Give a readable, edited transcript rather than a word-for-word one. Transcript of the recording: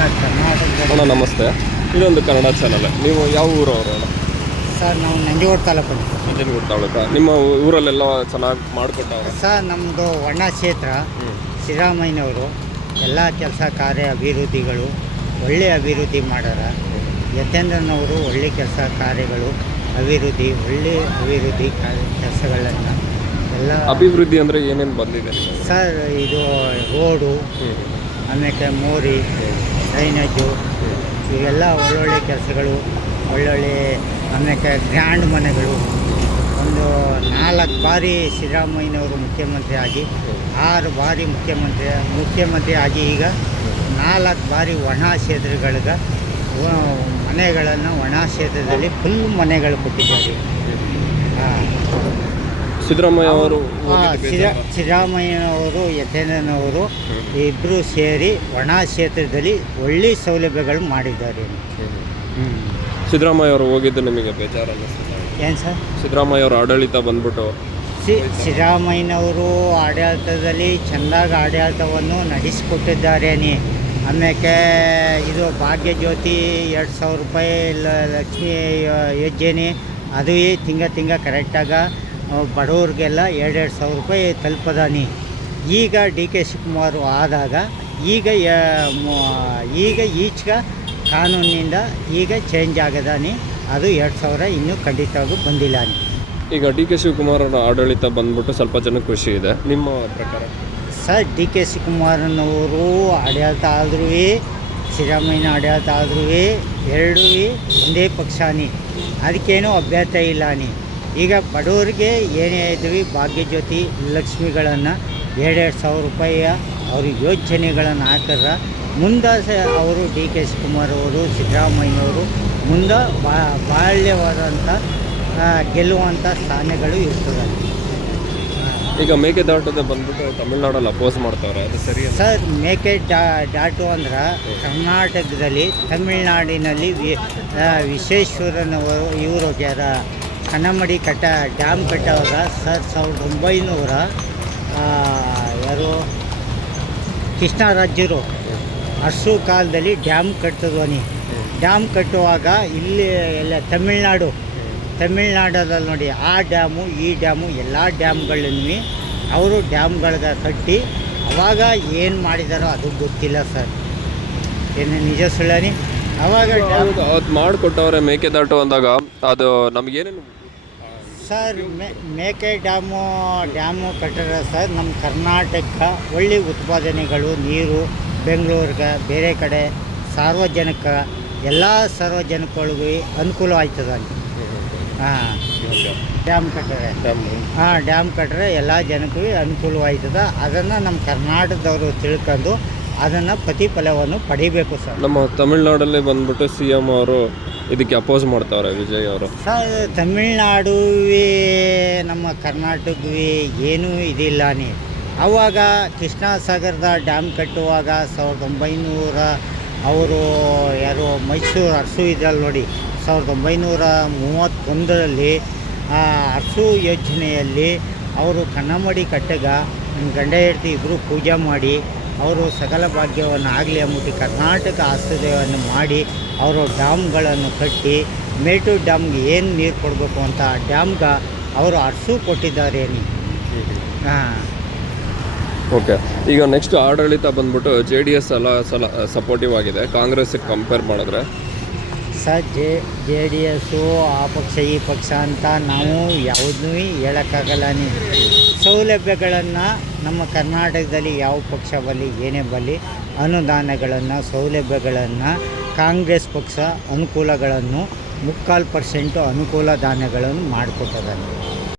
Sir ಕರ್ನಾಟಕದಲ್ಲಿ ಅಣ್ಣ ನಮಸ್ತೆ. ಇದೊಂದು ಕನ್ನಡ ಚಾನಲ್. ನೀವು ಯಾವ ಊರವರು ಅಣ್ಣ? ಸರ್ ನಾವು ನಂಜನಗೂಡು ತಾಲೂಕು. ನಂಜನಗೂಡು ತಾಲೂಕಾ? ನಿಮ್ಮ ಊರಲ್ಲೆಲ್ಲ ಚೆನ್ನಾಗಿ ಮಾಡಿಕೊಟ್ಟವ್ರೆ ಸರ್ ನಮ್ಮದು ಒಣ ಕ್ಷೇತ್ರ. ಸಿದ್ದರಾಮಯ್ಯನವರು ಎಲ್ಲ ಕೆಲಸ ಕಾರ್ಯ ಅಭಿವೃದ್ಧಿಗಳು ಒಳ್ಳೆಯ ಅಭಿವೃದ್ಧಿ ಮಾಡ್ಯಾರ. ಯತೇಂದ್ರನವರು ಒಳ್ಳೆ ಕೆಲಸ ಕಾರ್ಯಗಳು ಒಳ್ಳೆ ಅಭಿವೃದ್ಧಿ ಕೆಲಸಗಳನ್ನು ಎಲ್ಲ. ಅಭಿವೃದ್ಧಿ ಅಂದರೆ ಏನೇನು ಬಂದಿದೆ ಸರ್ ಇದು ರೋಡು, ಆಮೇಲೆ ಮೋರಿ, ಡ್ರೈನೇಜು, ಇವೆಲ್ಲ ಒಳ್ಳೊಳ್ಳೆ ಕೆಲಸಗಳು, ಒಳ್ಳೊಳ್ಳೆ. ಆಮೇಲೆ ಗ್ರ್ಯಾಂಡ್ ಮನೆಗಳು. ಒಂದು 4 ಬಾರಿ ಸಿದ್ದರಾಮಯ್ಯನವರು ಮುಖ್ಯಮಂತ್ರಿ ಆಗಿ 6 ಬಾರಿ ಮುಖ್ಯಮಂತ್ರಿ ಆಗಿ ಈಗ 4 ಬಾರಿ ಒಣ ಕ್ಷೇತ್ರಗಳಿಗೆ ಮನೆಗಳನ್ನು ಒಣ ಕ್ಷೇತ್ರದಲ್ಲಿ ಫುಲ್ ಮನೆಗಳು ಕೊಟ್ಟಿದ್ದಾರೆ. ಸಿದ್ದರಾಮಯ್ಯ ಅವರು ಸಿದ್ದರಾಮಯ್ಯನವರು ಯತೇಂದ್ರನವರು ಇಬ್ಬರು ಸೇರಿ ಒಣ ಕ್ಷೇತ್ರದಲ್ಲಿ ಒಳ್ಳೆ ಸೌಲಭ್ಯಗಳು ಮಾಡಿದ್ದಾರೆ. ಸಿದ್ದರಾಮಯ್ಯ ಅವರು ಹೋಗಿದ್ದು ನಿಮಗೆ ಬೇಜಾರು ಅನ್ನಿಸ್ತದೆ? ಏನು ಸರ್? ಸಿದ್ದರಾಮಯ್ಯ ಅವರು ಆಡಳಿತ ಬಂದ್ಬಿಟ್ಟು ಸಿದ್ದರಾಮಯ್ಯನವರು ಆಡಳಿತದಲ್ಲಿ ಚೆಂದಾಗಿ ಆಡಳಿತವನ್ನು ನಡೆಸಿಕೊಟ್ಟಿದ್ದಾರೆ. ಆಮೇಲೆ ಇದು ಭಾಗ್ಯ ಜ್ಯೋತಿ 2,000 ರೂಪಾಯಿ ಲಕ್ಷ್ಮಿ ಯೋಜನೆ ಅದು ತಿಂಗ ಕರೆಕ್ಟಾಗಿ ಬಡವ್ರಿಗೆಲ್ಲ 2,000 ರೂಪಾಯಿ ತಲುಪದಾನಿ. ಈಗ DK ಶಿವಕುಮಾರ್ ಆದಾಗ ಈಗ ಈಚೆಗೆ ಕಾನೂನಿನಿಂದ ಈಗ ಚೇಂಜ್ ಆಗದಾನಿ. ಅದು 2,000 ಇನ್ನೂ ಖಂಡಿತವಾಗೂ ಬಂದಿಲ್ಲ. ಈಗ DK ಶಿವಕುಮಾರ್ ಅವರ ಆಡಳಿತ ಬಂದ್ಬಿಟ್ಟು ಸ್ವಲ್ಪ ಜನಕ್ಕೆ ಖುಷಿ ಇದೆ. ನಿಮ್ಮ ಪ್ರಕಾರ? ಸರ್ DK ಶಿವಕುಮಾರನವರು ಆಡಳಿತ ಆದ್ರೂ ಸಿದ್ದರಾಮಯ್ಯನ ಆಡಳಿತ ಆದ್ರೂ ಎರಡೂ ಒಂದೇ ಪಕ್ಷಾನಿ. ಅದಕ್ಕೇನೂ ಅಭ್ಯರ್ಥ ಇಲ್ಲ. ಈಗ ಬಡವರಿಗೆ ಏನೇ ಇದ್ವಿ ಭಾಗ್ಯ ಜ್ಯೋತಿ ಲಕ್ಷ್ಮಿಗಳನ್ನು 2,000 ರೂಪಾಯಿಯ ಅವ್ರಿಗೆ ಯೋಜನೆಗಳನ್ನು ಹಾಕಿದ್ರೆ ಮುಂದೆ ಅವರು DK ಶಿವಕುಮಾರ್ ಅವರು ಸಿದ್ದರಾಮಯ್ಯನವರು ಮುಂದೆ ಬಾಳ್ಯವಾದಂಥ ಗೆಲ್ಲುವಂಥ ಸ್ಥಾನಗಳು ಇರ್ತದೆ. ಈಗ ಮೇಕೆದಾಟದ ಬಂದ್ಬಿಟ್ಟು ತಮಿಳ್ನಾಡಲ್ಲಿ ಅಪೋಸ್ ಮಾಡ್ತಾವ್ರೆ, ಅದು ಸರಿ? ಸರ್ ಮೇಕೆದಾಟು ಅಂದ್ರೆ ಕರ್ನಾಟಕದಲ್ಲಿ ತಮಿಳ್ನಾಡಿನಲ್ಲಿ ವಿಶ್ವೇಶ್ವರನವರು ಇವರು ಕನ್ನಂಬಾಡಿ ಡ್ಯಾಮ್ ಕಟ್ಟುವಾಗ ಸರ್ 1900 ಯಾರು ಕೃಷ್ಣರಾಜರು ಅರಸು ಕಾಲದಲ್ಲಿ ಡ್ಯಾಮ್ ಕಟ್ಟಿದ್ವನಿ. ಡ್ಯಾಮ್ ಕಟ್ಟುವಾಗ ಇಲ್ಲಿ ಎಲ್ಲ ತಮಿಳ್ನಾಡಲ್ಲಿ ನೋಡಿ ಆ ಡ್ಯಾಮು ಈ ಡ್ಯಾಮು ಎಲ್ಲ ಡ್ಯಾಮ್ಗಳನ್ನು ಅವರು ಡ್ಯಾಮ್ಗಳಿಗೆ ಕಟ್ಟಿ ಅವಾಗ ಏನು ಮಾಡಿದಾರೋ ಅದು ಗೊತ್ತಿಲ್ಲ ಸರ್. ಏನು ನಿಜ ಸುಳ್ಳನಿ? ಅವಾಗ ಅದು ಮಾಡಿಕೊಟ್ಟವ್ರೆ ಮೇಕೆದಾಟು ಅಂದಾಗ ಅದು ನಮಗೇನೇನು ಸರ್ ಮೇಕೆ ಡ್ಯಾಮು ಕಟ್ಟಿದ್ರೆ ಸರ್ ನಮ್ಮ ಕರ್ನಾಟಕ ಒಳ್ಳೆ ಉತ್ಪಾದನೆಗಳು ನೀರು ಬೆಂಗಳೂರಿಗೆ ಬೇರೆ ಕಡೆ ಎಲ್ಲ ಸಾರ್ವಜನಿಕಗಳಿಗೂ ಅನುಕೂಲ ಆಯ್ತದ. ಡ್ಯಾಮ್ ಕಟ್ಟರೆ ಎಲ್ಲ ಜನಕ್ಕೂ ಅನುಕೂಲವಾಯ್ತದ. ಅದನ್ನು ನಮ್ಮ ಕರ್ನಾಟಕದವರು ತಿಳ್ಕೊಂಡು ಅದನ್ನು ಪ್ರತಿಫಲವನ್ನು ಪಡಿಬೇಕು ಸರ್. ನಮ್ಮ ತಮಿಳ್ನಾಡಲ್ಲಿ ಬಂದ್ಬಿಟ್ಟು CM ಅವರು ಇದಕ್ಕೆ ಅಪೋಸ್ ಮಾಡ್ತಾವ್ರೆ, ವಿಜಯ್ ಅವರು. ಸರ್ ತಮಿಳ್ನಾಡುವೇ ನಮ್ಮ ಕರ್ನಾಟಕವೇ ಏನೂ ಇದಿಲ್ಲ. ಆವಾಗ ಕೃಷ್ಣಸಾಗರದ ಡ್ಯಾಮ್ ಕಟ್ಟುವಾಗ 1900 ಅವರು ಯಾರು ಮೈಸೂರು ಅರಸು ಇದ್ರಲ್ಲಿ ನೋಡಿ 1931ರಲ್ಲಿ ಅರಸು ಯೋಜನೆಯಲ್ಲಿ ಅವರು ಕನ್ನಂಬಾಡಿ ಕಟ್ಟಗ ಗಂಡ ಹೆಂಡತಿ ಇಬ್ಬರು ಪೂಜೆ ಮಾಡಿ ಅವರು ಸಕಲ ಭಾಗ್ಯವನ್ನು ಆಗಲಿ ಅಂದ್ಬಿಟ್ಟು ಕರ್ನಾಟಕ ಆಸ್ತಿಯನ್ನು ಮಾಡಿ ಅವರು ಡ್ಯಾಮ್ಗಳನ್ನು ಕಟ್ಟಿ ಮೇಟೂರು ಡ್ಯಾಮ್ಗೆ ಏನು ನೀರು ಕೊಡಬೇಕು ಅಂತ ಡ್ಯಾಮ್ಗೆ ಅವರು ಅರಸು ಕೊಟ್ಟಿದ್ದಾರೆ. ಓಕೆ. ಈಗ ನೆಕ್ಸ್ಟ್ ಆಡಳಿತ ಬಂದ್ಬಿಟ್ಟು JDS ಸಲ ಸಪೋರ್ಟಿವ್ ಆಗಿದೆ, ಕಾಂಗ್ರೆಸ್ಗೆ ಕಂಪೇರ್ ಮಾಡಿದ್ರೆ? ಸರ್ JDSಸು ಆ ಪಕ್ಷ ಈ ಪಕ್ಷ ಅಂತ ನಾವು ಯಾವುದೂ ಹೇಳೋಕ್ಕಾಗಲ್ಲ. ಸೌಲಭ್ಯಗಳನ್ನು ನಮ್ಮ ಕರ್ನಾಟಕದಲ್ಲಿ ಯಾವ ಪಕ್ಷ ಬರಲಿ ಏನೇ ಬರಲಿ ಅನುದಾನಗಳನ್ನು ಸೌಲಭ್ಯಗಳನ್ನು ಕಾಂಗ್ರೆಸ್ ಪಕ್ಷ ಅನುಕೂಲಗಳನ್ನು 3/4% ಅನುಕೂಲ ದಾನಗಳನ್ನು ಮಾಡಿಕೊಟ್ಟಿದ್ದಾರೆ.